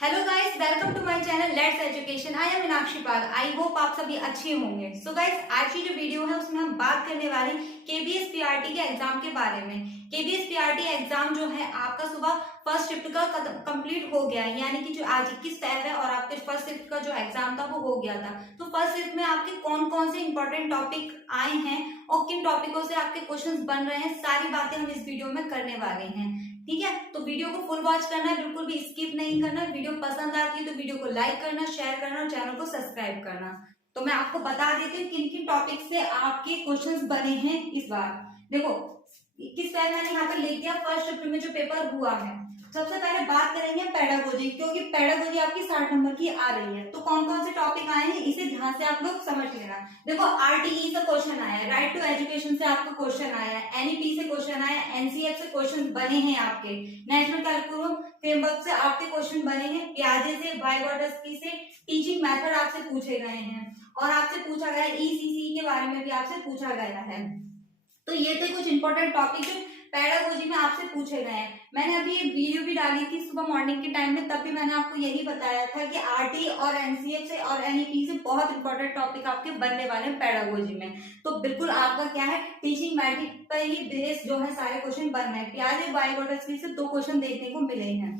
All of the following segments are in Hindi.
Hello guys, welcome to my channel let's education. I am Meenakshi Pal. I hope आप सभी अच्छे होंगे। सो गाइस, आज की जो वीडियो है उसमें हम बात करने वाले केबीएस पीआरटी के एग्जाम के बारे में। केबीएस पीआरटी एग्जाम जो है आपका सुबह फर्स्ट शिफ्ट का कंप्लीट हो गया है, यानी कि जो आज 21 फेब है और आपके फर्स्ट शिफ्ट का जो एग्जाम था वो हो गया था। तो फर्स्ट शिफ्ट में आपके कौन कौन से इंपॉर्टेंट टॉपिक आए हैं और किन टॉपिकों से आपके क्वेश्चन बन रहे हैं, सारी बातें हम इस वीडियो में करने वाले हैं। ठीक है, तो वीडियो को फुल वॉच करना है, बिल्कुल भी स्किप नहीं करना। वीडियो पसंद आती है तो वीडियो को लाइक करना, शेयर करना और चैनल को सब्सक्राइब करना। तो मैं आपको बता देती हूँ किन किन टॉपिक से आपके क्वेश्चंस बने हैं इस बार। देखो, किस तरह मैंने यहाँ पर लिख दिया फर्स्ट शिफ्ट में जो पेपर हुआ है। सबसे पहले बात करेंगे पेडागोजी, क्योंकि पेडागोजी आपकी 60 नंबर की आ रही है। तो कौन कौन से टॉपिक आए हैं इसे ध्यान से आप लोग समझ लेना। देखो, आरटीई से क्वेश्चन आया है, राइट टू एजुकेशन से आपको क्वेश्चन आया है, एनईपी से क्वेश्चन आया है, एनसीएफ से क्वेश्चन बने हैं, आपके नेशनल करिकुलम फ्रेमवर्क से आपके क्वेश्चन बने हैं, प्याजे से, बायोडस्की से, टीचिंग मेथड आपसे पूछे गए हैं और आपसे पूछा गया है ईसीसी के बारे में भी आपसे पूछा गया है। तो ये थे कुछ इंपॉर्टेंट टॉपिक जो पेडागोजी में आपसे पूछे गए हैं। मैंने अभी एक वीडियो भी डाली थी सुबह मॉर्निंग के टाइम में, तब भी मैंने आपको यही बताया था कि आरटी और एनसीएफ से और एनईपी से बहुत इंपॉर्टेंट टॉपिक आपके बनने वाले हैं पेडागोजी में। तो बिल्कुल आपका क्या है, टीचिंग मैट्रिक पर ही बेस जो है सारे क्वेश्चन बन रहे हैं। प्याजे बायोडस्की से 2 क्वेश्चन देखने को मिले हैं।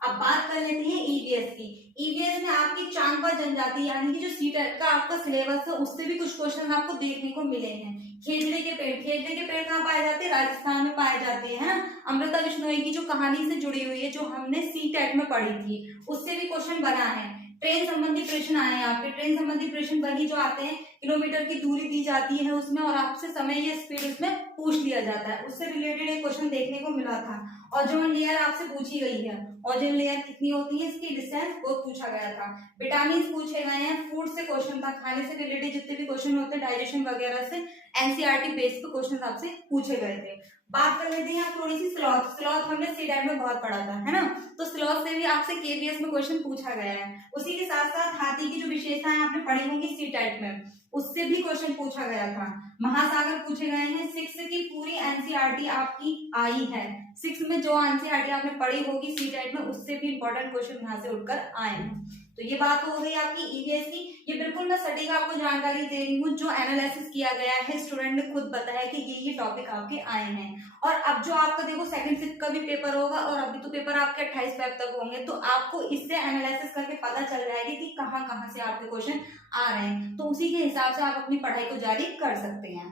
अब बात कर लेते हैं ईवीएस की। ईवीएस में आपकी चांगपा जनजाति यानी कि जो सीटेट का आपका सिलेबस है उससे भी कुछ क्वेश्चन आपको देखने को मिले हैं। खेजड़े के पेड़, खेजड़े के पेड़ कहाँ पाए जाते हैं? राजस्थान में पाए जाते हैं ना। अमृता बिश्नोई की जो कहानी से जुड़ी हुई है, जो हमने सीटेट में पढ़ी थी, उससे भी क्वेश्चन बना है। ट्रेन संबंधी प्रश्न आए हैं आपके। ट्रेन संबंधी प्रश्न वही जो आते हैं, किलोमीटर की दूरी दी जाती है उसमें और आपसे समय या स्पीड उसमें पूछ लिया जाता है, उससे रिलेटेड एक क्वेश्चन देखने को मिला था। ओजोन लेयर आपसे पूछी गई है, ओजोन लेयर कितनी होती है, इसकी डिस्टेंस वो पूछा गया था। विटामिन पूछे गए हैं, फूड से क्वेश्चन था, खाने से रिलेटेड जितने भी क्वेश्चन होते हैं डाइजेशन वगैरह से एनसीईआरटी बेस पे क्वेश्चन आपसे पूछे गए थे। बात कर लेते हैं आप थोड़ी सी स्लॉथ। स्लॉथ हमने सीटेट में बहुत पढ़ा था, है ना। तो स्लॉथ से भी आपसे केबीएस में क्वेश्चन पूछा गया है। उसी के साथ साथ हाथी की जो विशेषताएं आपने पढ़ी होंगी सीटेट में, उससे भी क्वेश्चन पूछा गया था। महासागर पूछे गए हैं। 6 की पूरी एनसीईआरटी आपकी आई है। 6 में जो एनसीईआरटी आपने पढ़ी होगी सीटेट में, उससे भी इंपॉर्टेंट क्वेश्चन यहाँ से उठकर आए हैं। तो ये बात हो गई आपकी ईवीएस की। ये बिल्कुल मैं सटीक आपको जानकारी दे रही हूँ, जो एनालिसिस किया गया है, स्टूडेंट ने खुद बताया कि ये टॉपिक आपके आए हैं। और अब जो आपका देखो सेकंड शिफ्ट का भी पेपर होगा और अभी तो पेपर आपके 28 फेब तक होंगे, तो आपको इससे एनालिसिस करके पता चल जाएगा कि कहाँ कहाँ से आपके क्वेश्चन आ रहे हैं। तो उसी के हिसाब से आप अपनी पढ़ाई को जारी कर सकते हैं।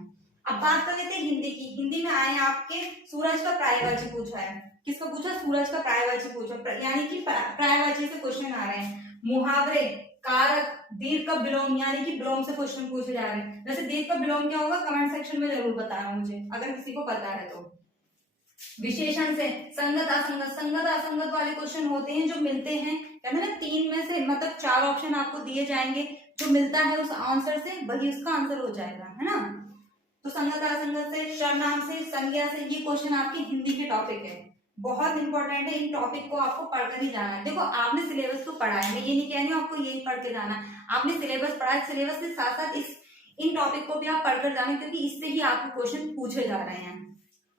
अब बात कर लेते हैं हिंदी की। हिंदी में आए आपके सूरज का पर्यायवाची पूछा है। किसको पूछा? सूरज का पर्यायवाची पूछा, यानी कि पर्यायवाची से क्वेश्चन आ रहे हैं। मुहावरे, कारक, दीर्घ का विलोम यानी कि विलोम से क्वेश्चन पूछे जा रहे हैं। वैसे दीर्घ का विलोम क्या होगा कमेंट सेक्शन में जरूर बताना मुझे, अगर किसी को पता है तो। विशेषण से संगत असंगत, संगत असंगत वाले क्वेश्चन होते हैं जो मिलते हैं, कहते हैं ना 3 में से मतलब 4 ऑप्शन आपको दिए जाएंगे, जो मिलता है उस आंसर से वही उसका आंसर हो जाएगा, है ना। तो संगत असंगत से, सर्वनाम से, संज्ञा से, ये क्वेश्चन आपके हिंदी के टॉपिक है। बहुत इंपॉर्टेंट है, इन टॉपिक को आपको पढ़कर ही जाना है। देखो, आपने सिलेबस तो पढ़ा है, मैं ये नहीं कह रही हूँ आपको यही पढ़ के जाना। आपने सिलेबस पढ़ा है, सिलेबस के साथ साथ इन टॉपिक को भी आप पढ़कर जाना, क्योंकि इससे ही आपको क्वेश्चन पूछे जा रहे हैं।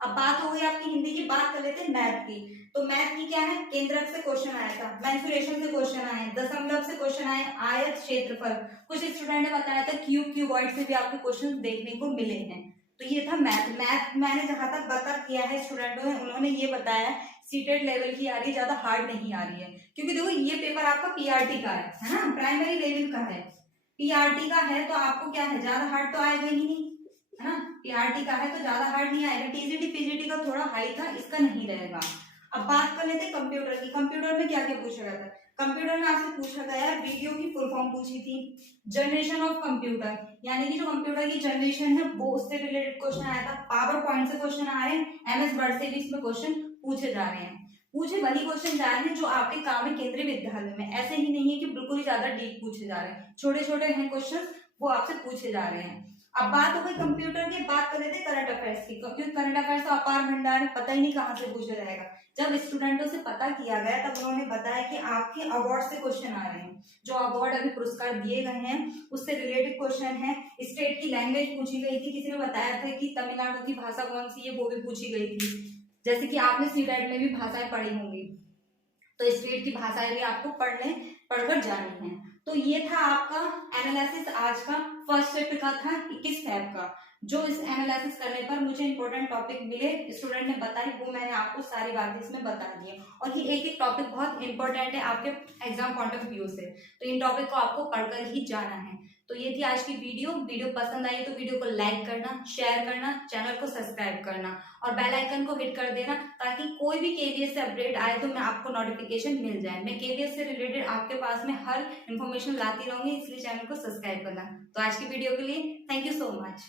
अब बात हो गई आपकी हिंदी की। बात कर लेते हैं मैथ की। तो मैथ की क्या है, केंद्रक से क्वेश्चन आया था, मेंसुरेशन से क्वेश्चन आए, दशमलव से क्वेश्चन आए, आयत, क्षेत्रफल, कुछ स्टूडेंट ने बताया था क्यूब, क्यूबॉइड से भी आपको क्वेश्चन देखने को मिले हैं। तो ये था मैथ। मैथ मैंने जहां तक बता किया है स्टूडेंटों ने, उन्होंने ये बताया सीटेट लेवल की आ रही, ज्यादा हार्ड नहीं आ रही है, क्योंकि देखो ये पेपर आपका पीआरटी का है ना, प्राइमरी लेवल का है। पीआरटी का है तो आपको क्या है, ज्यादा हार्ड तो आएगा ही नहीं, है ना। पीआरटी का है तो ज्यादा हार्ड नहीं आएगा। टीजीटी पीजीटी का थोड़ा हाई था, इसका नहीं रहेगा। अब बात कर लेते हैं कंप्यूटर की। कंप्यूटर में क्या क्या पूछा गया था? कंप्यूटर में आपसे पूछा गया वीडियो की फुल फॉर्म पूछी थी, जनरेशन ऑफ कंप्यूटर यानी कि जो कंप्यूटर की जनरेशन है वो, उससे रिलेटेड क्वेश्चन आया था। पावर पॉइंट से क्वेश्चन आ रहे हैं, एमएस वर्ड से भी इसमें क्वेश्चन पूछे जा रहे हैं। पूछे वही क्वेश्चन जा रहे हैं जो आपके काम है केंद्रीय विद्यालय में, ऐसे ही नहीं है कि बिल्कुल ही ज्यादा डीप पूछे जा रहे हैं, छोटे छोटे हैं क्वेश्चन, वो आपसे पूछे जा रहे हैं। अब बात हो गई कंप्यूटर की। बात कर लेते हैं करंट अफेयर्स की, क्योंकि करंट अफेयर्स तो अपार भंडार है, पता ही नहीं कहाँ से पूछा जाएगा। जब स्टूडेंटों से पता किया गया तब उन्होंने बताया कि आपके अवार्ड से क्वेश्चन आ रहे हैं, जो अवार्ड अभी पुरस्कार दिए गए हैं उससे रिलेटेड क्वेश्चन है। स्टेट की लैंग्वेज पूछी गई थी, किसी ने बताया था कि तमिलनाडु की भाषा कौन सी है, वो भी पूछी गई थी, जैसे कि आपने सीटेट में भी भाषाएं पढ़ी होंगी। तो इस रीड की भाषाएं भी आपको पढ़कर जानी है। तो ये था आपका एनालिसिस आज का फर्स्ट चैप्टर का था 21 फैब का। जो इस एनालिसिस करने पर मुझे इंपॉर्टेंट टॉपिक मिले स्टूडेंट ने बताई, वो मैंने आपको सारी बातें इसमें बता दी है। और ये एक एक टॉपिक बहुत इंपॉर्टेंट है आपके एग्जाम पॉइंट ऑफ व्यू से, तो इन टॉपिक को आपको पढ़कर ही जाना है। तो ये थी आज की वीडियो पसंद आई तो वीडियो को लाइक करना, शेयर करना, चैनल को सब्सक्राइब करना और बेल आइकन को हिट कर देना, ताकि कोई भी केवीएस से अपडेट आए तो मैं आपको नोटिफिकेशन मिल जाए। मैं केवीएस से रिलेटेड आपके पास में हर इन्फॉर्मेशन लाती रहूंगी, इसलिए चैनल को सब्सक्राइब करना। तो आज की वीडियो के लिए थैंक यू सो मच।